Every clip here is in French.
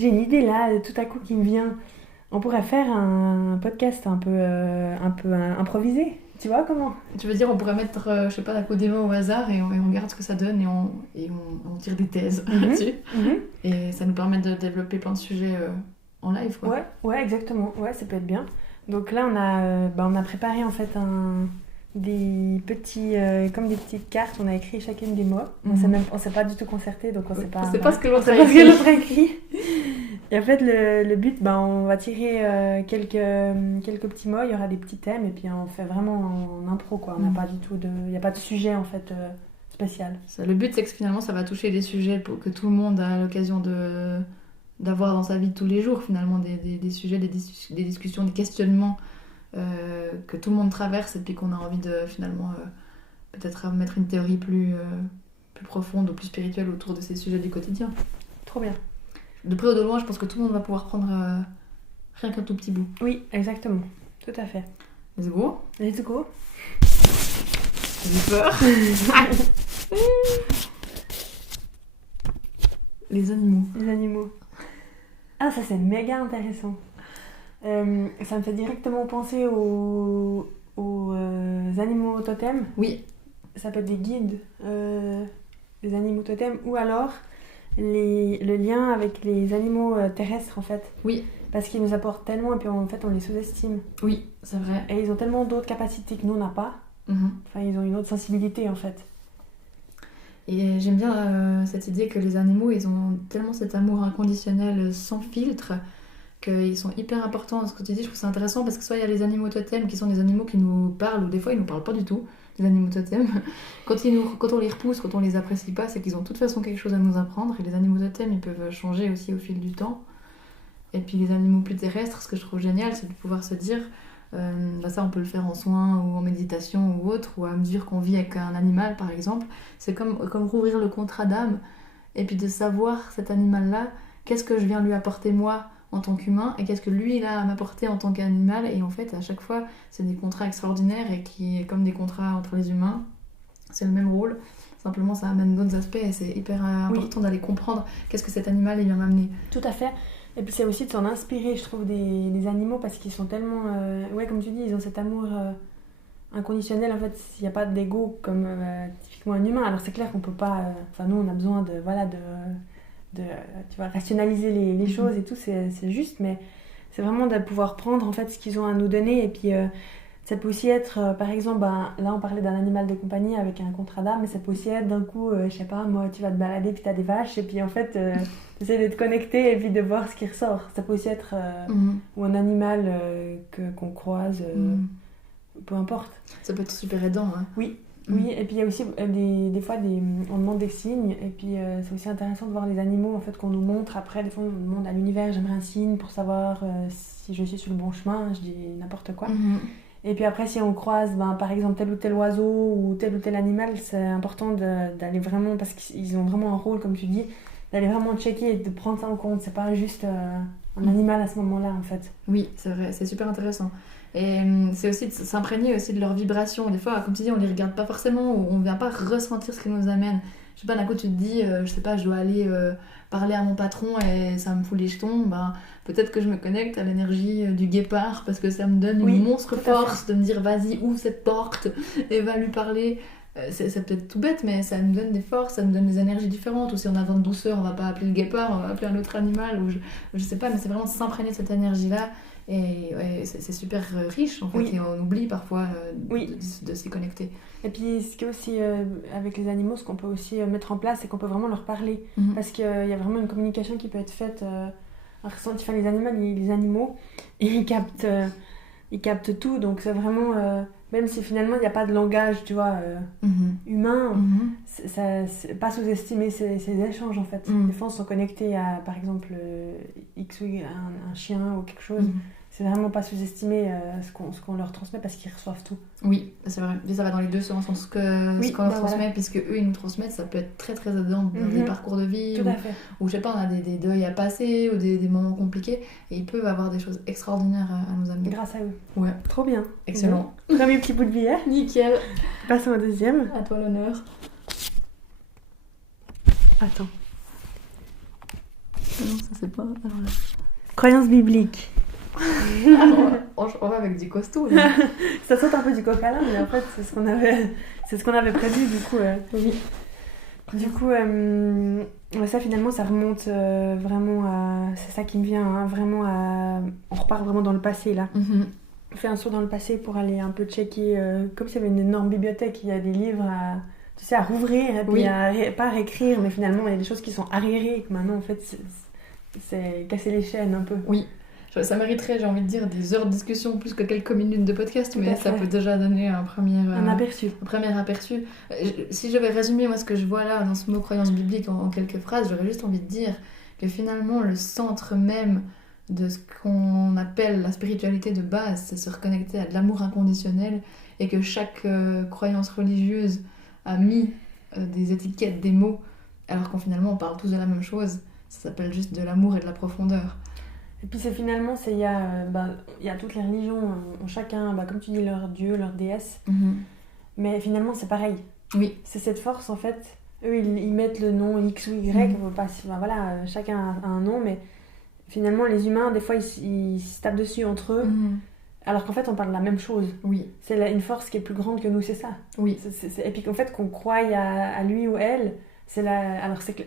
J'ai une idée là, tout à coup qui me vient. On pourrait faire un podcast un peu improvisé. Tu vois comment? Tu veux dire, on pourrait mettre, je sais pas, la des mots au hasard et on regarde ce que ça donne on tire des thèses là-dessus. Et ça nous permet de développer plein de sujets en live, quoi. Ouais, exactement. Ouais, ça peut être bien. Donc là, on a préparé en fait des petits, comme des petites cartes. On a écrit chacune des mots. On s'est pas du tout concerté, donc on sait pas. On sait pas ce que l'autre a écrit. Et en fait, le but, on va tirer quelques petits mots. Il y aura des petits thèmes et puis on fait vraiment en impro, quoi. On n'a pas du tout il y a pas de sujet en fait spécial. Le but, c'est que finalement, ça va toucher des sujets que tout le monde a l'occasion d'avoir dans sa vie de tous les jours, finalement, des sujets, des discussions, des questionnements que tout le monde traverse et puis qu'on a envie de finalement peut-être mettre une théorie plus profonde ou plus spirituelle autour de ces sujets du quotidien. Trop bien. De près ou de loin, je pense que tout le monde va pouvoir prendre rien qu'un tout petit bout. Oui, exactement. Tout à fait. Let's go. Let's go. J'ai peur. Les animaux. Ah, ça c'est méga intéressant. Ça me fait directement penser aux animaux totems. Oui. Ça peut être des guides, des animaux totems, ou alors le lien avec les animaux terrestres en fait. Oui. Parce qu'ils nous apportent tellement et puis en fait on les sous-estime. Oui, c'est vrai. Et ils ont tellement d'autres capacités que nous on n'a pas. Enfin, ils ont une autre sensibilité en fait. Et j'aime bien cette idée que les animaux, ils ont tellement cet amour inconditionnel sans filtre qu'ils sont hyper importants. Ce que tu dis, je trouve ça intéressant parce que soit il y a les animaux totems qui sont des animaux qui nous parlent ou des fois ils nous parlent pas du tout, les animaux totems. Quand on les repousse, quand on les apprécie pas, c'est qu'ils ont de toute façon quelque chose à nous apprendre. Et les animaux totems, ils peuvent changer aussi au fil du temps. Et puis les animaux plus terrestres, ce que je trouve génial, c'est de pouvoir se dire ça on peut le faire en soins ou en méditation ou autre, ou à mesure qu'on vit avec un animal par exemple. C'est comme rouvrir le contrat d'âme et puis de savoir cet animal-là, qu'est-ce que je viens lui apporter moi en tant qu'humain et qu'est-ce que lui il a à m'apporter en tant qu'animal. Et en fait à chaque fois c'est des contrats extraordinaires et qui est comme des contrats entre les humains, c'est le même rôle, simplement ça amène d'autres aspects et c'est hyper important d'aller comprendre qu'est-ce que cet animal il vient m'amener. Tout à fait. Et puis c'est aussi de s'en inspirer, je trouve, des animaux parce qu'ils sont tellement... ouais, comme tu dis, ils ont cet amour inconditionnel. En fait, il n'y a pas d'ego comme typiquement un humain. Alors c'est clair qu'on peut pas... Enfin, nous, on a besoin de tu vois, rationaliser les choses et tout, c'est juste. Mais c'est vraiment de pouvoir prendre, en fait, ce qu'ils ont à nous donner. Et puis, ça peut aussi être, par exemple, là, on parlait d'un animal de compagnie avec un contrat d'âme, mais ça peut aussi être d'un coup, je sais pas, moi, tu vas te balader, puis t'as des vaches, et puis en fait... J'essaie de te connecter et puis de voir ce qui ressort. Ça peut aussi être ou un animal qu'on croise, peu importe. Ça peut être super aidant. Hein. Oui, et puis il y a aussi des fois, on demande des signes. Et puis c'est aussi intéressant de voir les animaux en fait, qu'on nous montre. Après, des fois, on demande à l'univers, j'aimerais un signe pour savoir si je suis sur le bon chemin. Je dis n'importe quoi. Et puis après, si on croise par exemple tel ou tel oiseau ou tel animal, c'est important d'aller vraiment, parce qu'ils ont vraiment un rôle, comme tu dis, d'aller vraiment checker et de prendre ça en compte. C'est pas juste un animal à ce moment-là en fait. Oui, c'est vrai, c'est super intéressant. Et c'est aussi de s'imprégner aussi de leurs vibrations. Des fois, comme tu dis, on les regarde pas forcément ou on vient pas ressentir ce qu'ils nous amènent. Je sais pas, d'un coup tu te dis, je sais pas, je dois aller parler à mon patron et ça me fout les jetons. Peut-être que je me connecte à l'énergie du guépard parce que ça me donne une monstre force de me dire vas-y, ouvre cette porte et va lui parler. C'est peut-être tout bête, mais ça nous donne des forces, ça nous donne des énergies différentes. Ou si on a besoin de douceur, on va pas appeler le guépard, on va appeler un autre animal. Ou je sais pas, mais c'est vraiment s'imprégner de cette énergie-là. Et c'est super riche en fait. Et on oublie parfois de s'y connecter. Et puis ce qui est aussi avec les animaux, ce qu'on peut aussi mettre en place, c'est qu'on peut vraiment leur parler. Parce qu'il y a vraiment une communication qui peut être faite. Les animaux, ils captent tout. Donc c'est vraiment... même si finalement il n'y a pas de langage, tu vois, humain, c'est pas sous-estimer ces échanges en fait. Des fois on sont connectés à, par exemple, X ou Y, un chien ou quelque chose. C'est vraiment pas sous-estimer ce qu'on leur transmet parce qu'ils reçoivent tout. Oui, c'est vrai. Et ça va dans les deux sens. Ce qu'on leur transmet, puisque eux ils nous transmettent, ça peut être très très aidant dans des parcours de vie. Tout à fait. Ou je sais pas, on a des deuils à passer ou des moments compliqués et ils peuvent avoir des choses extraordinaires à nous amener. Grâce à eux. Ouais. Trop bien. Excellent. Premier petit bout de billet. Nickel. Passons au deuxième. À toi l'honneur. Attends. Non, ça c'est pas. Alors là. Croyance biblique. On va avec du costaud. Là. Ça saute un peu du coq à l'âne, mais en fait, c'est ce qu'on avait prévu, du coup. Oui. Du coup, ça finalement, ça remonte vraiment à... C'est ça qui me vient, hein, vraiment à... On repart vraiment dans le passé, là. On fait un saut dans le passé pour aller un peu checker, comme s'il y avait une énorme bibliothèque, il y a des livres à rouvrir, et puis pas à réécrire, mais finalement, il y a des choses qui sont arriérées, et que maintenant, en fait, c'est casser les chaînes un peu. Oui. Ça mériterait, j'ai envie de dire, des heures de discussion plus que quelques minutes de podcast, mais ça peut déjà donner un premier aperçu. Si je vais résumer moi ce que je vois là dans ce mot croyance biblique en quelques phrases, j'aurais juste envie de dire que finalement le centre même de ce qu'on appelle la spiritualité de base, c'est se reconnecter à de l'amour inconditionnel, et que chaque croyance religieuse a mis des étiquettes, des mots, alors qu'en finalement on parle tous de la même chose. Ça s'appelle juste de l'amour et de la profondeur. Et puis il y a toutes les religions, ont chacun, comme tu dis, leur dieu, leur déesse. Mais finalement, c'est pareil. Oui. C'est cette force, en fait. Eux, ils mettent le nom X ou Y. Voilà, chacun a un nom, mais finalement, les humains, des fois, ils se tapent dessus entre eux. Alors qu'en fait, on parle de la même chose. Oui. C'est une force qui est plus grande que nous, c'est ça. Oui. Et puis qu'en fait, qu'on croie à lui ou elle, alors c'est que...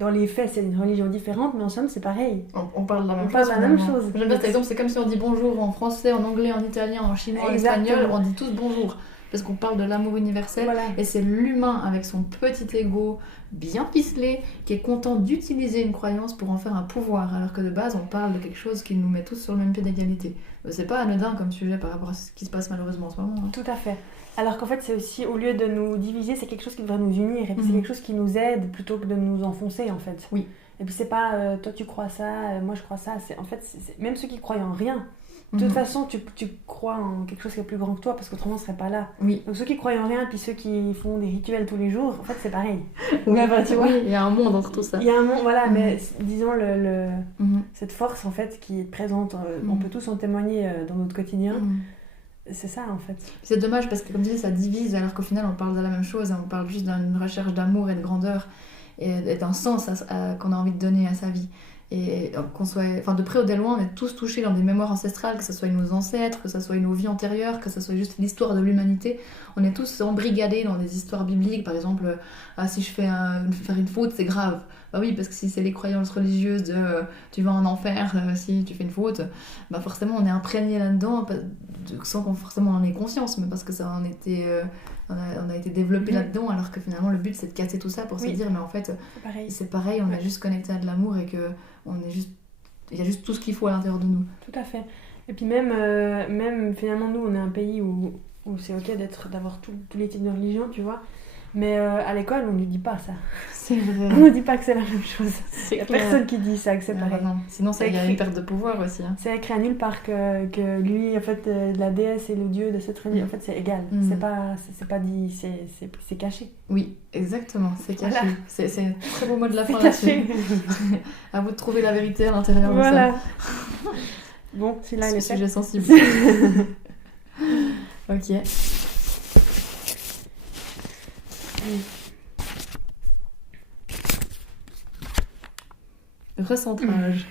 Dans les faits, c'est une religion différente, mais en somme, c'est pareil. On parle de la même chose. J'aime bien cet exemple, c'est comme si on dit bonjour en français, en anglais, en italien, en chinois, en espagnol, on dit tous bonjour. Parce qu'on parle de l'amour universel, et c'est l'humain avec son petit ego bien ficelé qui est content d'utiliser une croyance pour en faire un pouvoir, alors que de base, on parle de quelque chose qui nous met tous sur le même pied d'égalité. C'est pas anodin comme sujet par rapport à ce qui se passe malheureusement en ce moment. Tout à fait. Alors qu'en fait, c'est aussi, au lieu de nous diviser, c'est quelque chose qui devrait nous unir. Et puis c'est quelque chose qui nous aide plutôt que de nous enfoncer, en fait. Oui. Et puis c'est pas, toi tu crois ça, moi je crois ça. En fait, même ceux qui croient en rien, de toute façon, tu crois en quelque chose qui est plus grand que toi, parce qu'autrement, on serait pas là. Oui. Donc ceux qui croient en rien, puis ceux qui font des rituels tous les jours, en fait, c'est pareil. Oui, tu vois, il y a un monde entre tout ça. Il y a un monde, voilà, mais disons, cette force, en fait, qui est présente, on peut tous en témoigner dans notre quotidien. C'est ça en fait. C'est dommage parce que comme tu dis ça divise alors qu'au final on parle de la même chose, on parle juste d'une recherche d'amour et de grandeur et d'un sens qu'on a envie de donner à sa vie. Et qu'on soit, de près ou de loin, on est tous touchés dans des mémoires ancestrales, que ce soit nos ancêtres, que ce soit nos vies antérieures, que ce soit juste l'histoire de l'humanité. On est tous embrigadés dans des histoires bibliques, par exemple, si je fais faire une faute, c'est grave. Bah oui, parce que si c'est les croyances religieuses de tu vas en enfer si tu fais une faute, bah forcément on est imprégné là-dedans, sans qu'on forcément en ait conscience, mais parce que ça on a été développé là-dedans, alors que finalement le but c'est de casser tout ça pour se dire mais en fait c'est pareil, on est juste connecté à de l'amour et que il y a juste tout ce qu'il faut à l'intérieur de nous. Tout à fait. Et puis même finalement nous on est un pays où c'est ok d'avoir tous les types de religions, tu vois. Mais à l'école, on ne lui dit pas ça. C'est vrai. On ne dit pas que c'est la même chose. Il n'y a personne qui dit ça, que c'est pareil. Non. Sinon, il y a une perte de pouvoir aussi. Hein. C'est écrit à nulle part que lui, en fait, la déesse et le dieu de cette religion, en fait, c'est égal. C'est pas dit, c'est caché. Oui, exactement, c'est caché. Voilà. C'est un très beau mot de la fin là-dessus. À vous de trouver la vérité à l'intérieur de ça. Bon, celui-là, il est sujet sensible. Ok. Recentrage.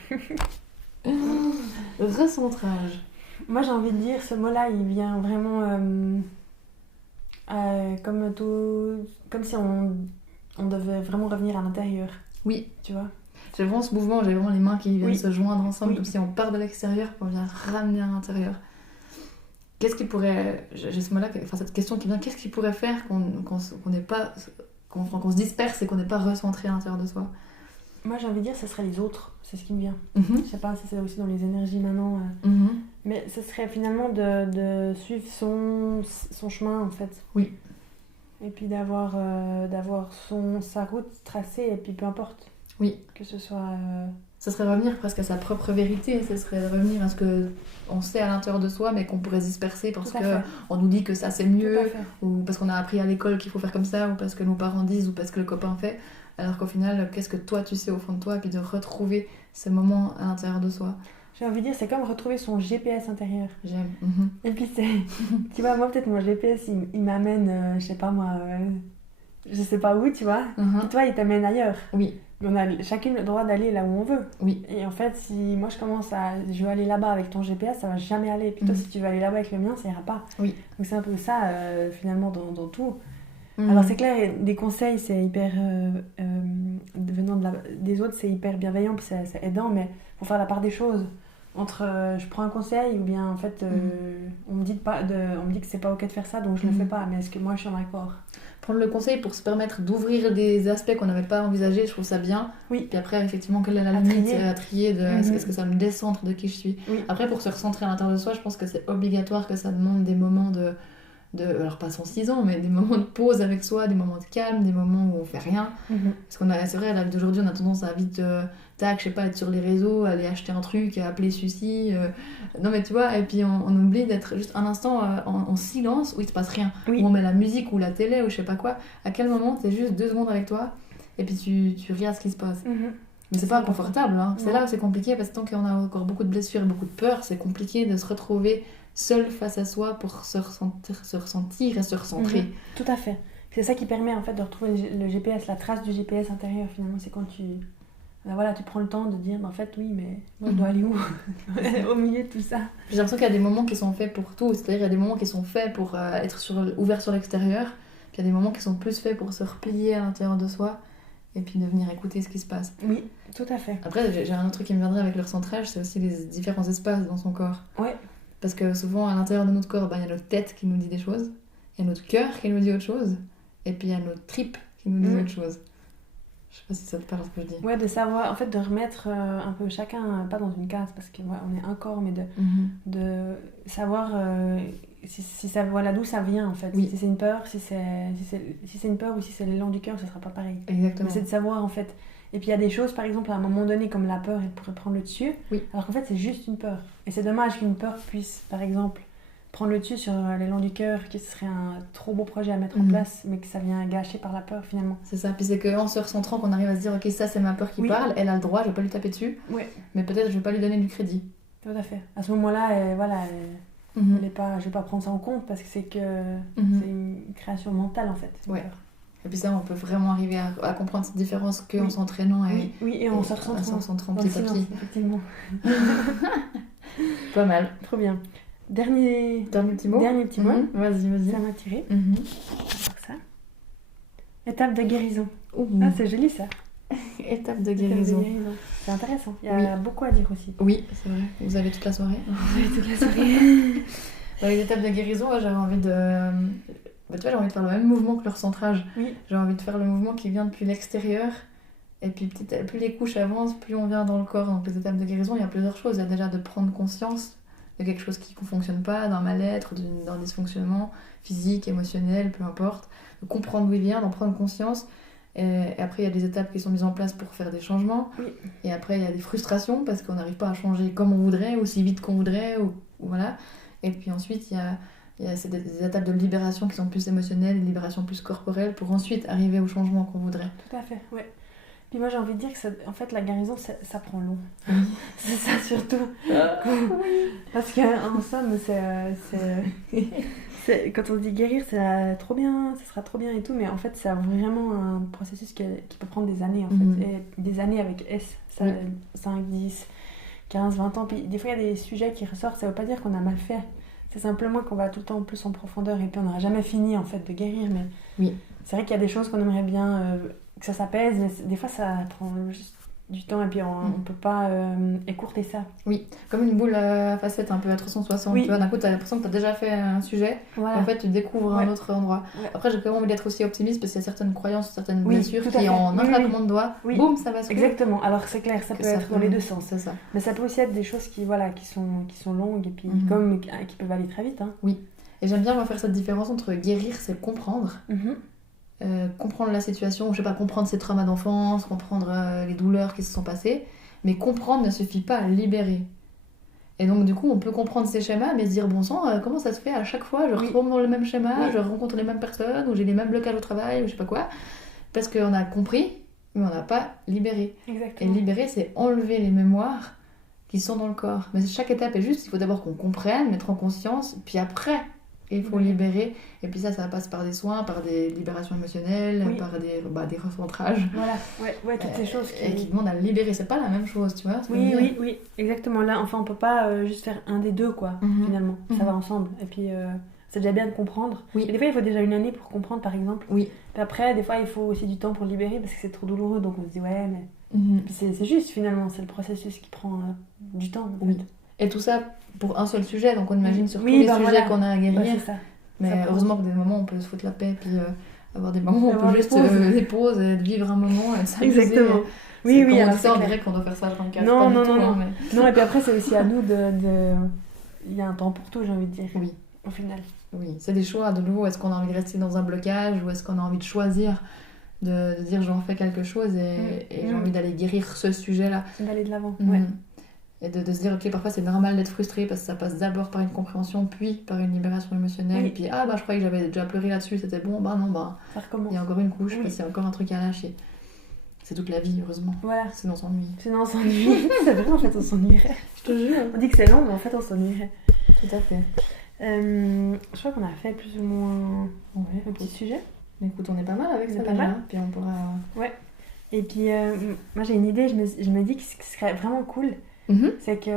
Recentrage. Moi j'ai envie de dire, ce mot-là il vient vraiment comme si on devait vraiment revenir à l'intérieur. Oui. Tu vois. J'ai vraiment ce mouvement, j'ai vraiment les mains qui viennent se joindre ensemble, comme si on part de l'extérieur pour venir ramener à l'intérieur. Qu'est-ce qui pourrait, j'ai ce mot-là, cette question qui vient, qu'est-ce qui pourrait faire qu'on se disperse et qu'on n'est pas recentré à l'intérieur de soi? Moi j'ai envie de dire ce serait les autres, c'est ce qui me vient. Je sais pas si c'est aussi dans les énergies maintenant, mais ce serait finalement de suivre son chemin en fait. Oui. Et puis d'avoir sa route tracée et puis peu importe. Oui. Que ce soit... Ça serait revenir presque à sa propre vérité, ça serait revenir à ce qu'on sait à l'intérieur de soi mais qu'on pourrait se disperser parce qu'on nous dit que ça c'est mieux, ou parce qu'on a appris à l'école qu'il faut faire comme ça, ou parce que nos parents disent, ou parce que le copain fait, alors qu'au final qu'est-ce que toi tu sais au fond de toi, et puis de retrouver ces moments à l'intérieur de soi. J'ai envie de dire, c'est comme retrouver son GPS intérieur. J'aime. Et puis tu vois, moi peut-être mon GPS il m'amène, je sais pas moi, je sais pas où, tu vois, puis toi il t'amène ailleurs. Oui. Mais on a chacune le droit d'aller là où on veut. Oui. Et en fait, si moi je veux aller là-bas avec ton GPS, ça va jamais aller. Puis toi, si tu veux aller là-bas avec le mien, ça ira pas. Oui. Donc c'est un peu ça, finalement, dans tout. Mhm. Alors c'est clair, des conseils, c'est hyper... venant des autres, c'est hyper bienveillant, puis c'est aidant, mais il faut faire la part des choses. Entre je prends un conseil, ou bien en fait, on me dit que c'est pas ok de faire ça, donc je le fais pas. Mais est-ce que moi, je suis en accord? Prendre le conseil pour se permettre d'ouvrir des aspects qu'on n'avait pas envisagés, je trouve ça bien. Oui. Puis après, effectivement, quelle est la À limite trier. à trier de est-ce que ça me décentre de qui je suis. Oui. Après, pour se recentrer à l'intérieur de soi, je pense que c'est obligatoire que ça demande des moments de alors pas 106 ans, mais des moments de pause avec soi, des moments de calme, des moments où on fait rien. Parce c'est vrai, à la vie d'aujourd'hui, on a tendance à vite, tac, je sais pas, être sur les réseaux, aller acheter un truc, appeler Sucy. Non mais tu vois, et puis on oublie d'être juste un instant en silence où il se passe rien. Oui. Où on met la musique ou la télé ou je sais pas quoi. À quel moment t'es juste 2 secondes avec toi et puis tu regardes ce qui se passe. Mais c'est pas inconfortable, hein. C'est là où c'est compliqué parce que tant qu'on a encore beaucoup de blessures et beaucoup de peur, c'est compliqué de se retrouver seul face à soi pour se ressentir et se recentrer. Tout à fait. C'est ça qui permet en fait de retrouver le GPS, la trace du GPS intérieur finalement. C'est quand tu prends le temps de dire en fait oui, mais moi je dois aller où au milieu de tout ça. J'ai l'impression qu'il y a des moments qui sont faits pour tout, c'est-à-dire il y a des moments qui sont faits pour être ouverts sur l'extérieur, puis il y a des moments qui sont plus faits pour se replier à l'intérieur de soi et puis de venir écouter ce qui se passe. Oui, tout à fait. Après j'ai un autre truc qui me viendrait avec le recentrage, c'est aussi les différents espaces dans son corps. Ouais. Parce que souvent, à l'intérieur de notre corps, il y a notre tête qui nous dit des choses, il y a notre cœur qui nous dit autre chose, et puis il y a notre tripes qui nous dit autre chose. Je sais pas si ça te parle ce que je dis. Ouais, de savoir, en fait, de remettre un peu chacun, pas dans une case, parce qu'on est un corps, mais de savoir si ça, d'où ça vient, en fait. Oui. Si c'est une peur, si c'est une peur ou si c'est l'élan du cœur, ce sera pas pareil. Exactement. Mais c'est de savoir, en fait. Et puis il y a des choses, par exemple, à un moment donné, comme la peur, elle pourrait prendre le dessus, alors qu'en fait, c'est juste une peur. Et c'est dommage qu'une peur puisse, par exemple, prendre le dessus sur l'élan du cœur, qui serait un trop beau projet à mettre en place, mais que ça vient gâcher par la peur, finalement. C'est ça, puis c'est qu'en se recentrant qu'on arrive à se dire, ok, ça c'est ma peur qui parle, elle a le droit, je vais pas lui taper dessus, mais peut-être je vais pas lui donner du crédit. Tout à fait. À ce moment-là, elle est pas, je vais pas prendre ça en compte, parce que c'est une création mentale, en fait. Ouais. Et puis ça, on peut vraiment arriver à comprendre cette différence qu'en s'entraînant et en se recentrant petit à petit. Effectivement. Pas mal. Trop bien. Dernier petit mot. Vas-y. Ça m'a tiré. Ça. Étape de guérison. Ah, c'est joli ça. Étape de guérison. C'est intéressant. Il y a beaucoup à dire aussi. Oui, c'est vrai. Vous avez toute la soirée. Dans les étapes de guérison, j'avais envie de... tu vois, j'ai envie de faire le même mouvement que le recentrage. J'ai envie de faire le mouvement qui vient depuis l'extérieur. Et puis plus les couches avancent, plus on vient dans le corps. Donc les étapes de guérison, il y a plusieurs choses. Il y a déjà de prendre conscience de quelque chose qui ne fonctionne pas, d'un mal-être, d'un dysfonctionnement physique, émotionnel, peu importe. De comprendre d'où il vient, d'en prendre conscience. Et après, il y a des étapes qui sont mises en place pour faire des changements. Et après, il y a des frustrations parce qu'on n'arrive pas à changer comme on voudrait, aussi vite qu'on voudrait. Voilà. Et puis ensuite, il y a des étapes de libération qui sont plus émotionnelles, des libérations plus corporelles pour ensuite arriver au changement qu'on voudrait. Tout à fait, ouais. Puis moi j'ai envie de dire que en fait la guérison ça prend long. C'est ça surtout. Parce qu'en somme c'est quand on dit guérir c'est trop bien, ça sera trop bien et tout, mais en fait c'est vraiment un processus qui peut prendre des années en fait. Et des années avec S, 5, 10, 15, 20 ans. Puis des fois il y a des sujets qui ressortent, ça veut pas dire qu'on a mal fait. C'est simplement qu'on va tout le temps plus en profondeur et puis on n'aura jamais fini en fait de guérir. Mais c'est vrai qu'il y a des choses qu'on aimerait bien que ça s'apaise, mais des fois ça prend juste du temps et puis on peut pas écourter ça. Oui, comme une boule à facettes un peu à 360. Tu vois, d'un coup t'as l'impression que t'as déjà fait un sujet, et en fait tu découvres un autre endroit. Après j'ai quand même envie d'être aussi optimiste parce qu'il y a certaines croyances, certaines blessures qui en un claquement de doigts, boum, ça va se faire. Exactement, alors c'est clair, ça peut être dans les deux sens. C'est ça. Mais ça peut aussi être des choses qui sont longues et puis qui peuvent aller très vite. Hein. Oui, et j'aime bien faire cette différence entre guérir, c'est comprendre. Comprendre la situation, je sais pas, comprendre ses traumas d'enfance, comprendre les douleurs qui se sont passées, mais comprendre ne suffit pas à libérer. Et donc du coup on peut comprendre ces schémas mais se dire bon sang, comment ça se fait à chaque fois je retombe dans le même schéma, je rencontre les mêmes personnes ou j'ai les mêmes blocages au travail ou je sais pas quoi, parce qu'on a compris mais on n'a pas libéré. Exactement. Et libérer c'est enlever les mémoires qui sont dans le corps, mais chaque étape est juste, il faut d'abord qu'on comprenne, mettre en conscience, puis après et il faut Oui. libérer. Et puis ça passe par des soins, par des libérations émotionnelles, Oui. par des recentrages. Voilà, ouais, toutes ces choses Et qui demandent à libérer. C'est pas la même chose, tu vois ce que je veux dire. Oui, exactement. Là, enfin, on peut pas juste faire un des deux, quoi, Mhm. finalement. Ça Mhm. va ensemble. Et puis, c'est déjà bien de comprendre. Oui. Et des fois, il faut déjà une année pour comprendre, par exemple. Oui. Puis après, des fois, il faut aussi du temps pour libérer parce que c'est trop douloureux. Donc, on se dit, ouais, mais. Mhm. Puis c'est juste, finalement. C'est le processus qui prend du temps, en Oui. fait. Et tout ça pour un seul sujet, donc on imagine sur Oui, tous les bah sujets voilà. qu'on a à guérir. Bah, c'est ça. Mais Ça prend. heureusement que des moments on peut se foutre la paix, puis avoir des moments où on Avoir peut des juste pauses. des pauses et de vivre un moment et de s'amuser. Exactement. C'est Oui, comme on alors dit ça, on c'est clair. dirait qu'on doit faire ça à 24. Non, pas non, du tout, non, hein, non. mais... Non, et puis après, c'est aussi à nous de. Il y a un temps pour tout, j'ai envie de dire. Oui. Au final. Oui, c'est des choix de nouveau. Est-ce qu'on a envie de rester dans un blocage ou est-ce qu'on a envie de choisir de dire j'en fais quelque chose et j'ai envie d'aller guérir ce sujet-là. D'aller de l'avant. Mhm. Ouais. Et de se dire, ok, parfois c'est normal d'être frustré parce que ça passe d'abord par une compréhension, puis par une libération émotionnelle. Oui. Et puis, ah bah je croyais que j'avais déjà pleuré là-dessus, c'était bon, bah non, bah Ça recommence. il y a encore une couche, Oui. parce qu'il y a encore un truc à lâcher. C'est toute la vie, heureusement. Voilà. Sinon on s'ennuie. Sinon, on s'ennuie. C'est vrai, en fait, on s'ennuierait. Je te jure. On dit que c'est long, mais en fait, on s'ennuierait. Tout à fait. Je crois qu'on a fait plus ou moins Ouais, un petit sujet. écoute, on est pas mal avec On ça est pas déjà. mal. Puis on pourra. Et puis, moi, j'ai une idée. Je me dis que ce qui serait vraiment cool, c'est que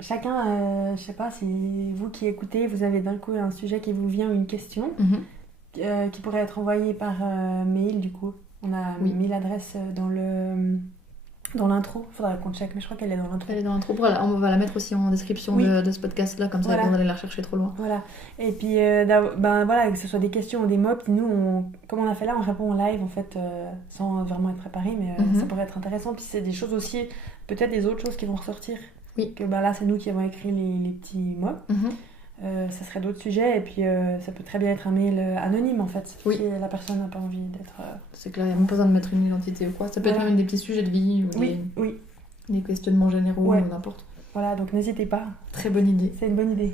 chacun, je sais pas si vous qui écoutez, vous avez d'un coup un sujet qui vous vient ou une question qui pourrait être envoyée par mail, du coup. On a Oui. mis l'adresse dans l'intro. Faudra qu'on check, mais je crois qu'elle est dans l'intro. Elle est dans l'intro. Voilà, on va la mettre aussi en description Oui. de ce podcast-là, comme ça, Voilà. avant d'aller la chercher trop loin. Voilà. Et puis, voilà, que ce soit des questions ou des mots, puis nous, comme on a fait là, on répond en live, en fait, sans vraiment être préparé, mais ça pourrait être intéressant. Puis c'est des choses aussi, peut-être des autres choses qui vont ressortir. Oui. Que là, c'est nous qui avons écrit les petits mots. Ça serait d'autres sujets, et puis ça peut très bien être un mail anonyme, en fait, Oui. si la personne n'a pas envie d'être... C'est clair, il n'y a même pas besoin de mettre une identité ou quoi. Ça peut être Voilà. même des petits sujets de vie ou Oui. des questionnements généraux Ouais. ou n'importe. Voilà, donc n'hésitez pas, Très bonne idée. c'est une bonne idée.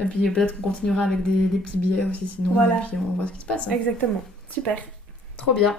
Et puis peut-être qu'on continuera avec des petits billets aussi sinon. Voilà. Et puis on voit ce qui se passe. Hein. Exactement. Super. Trop bien.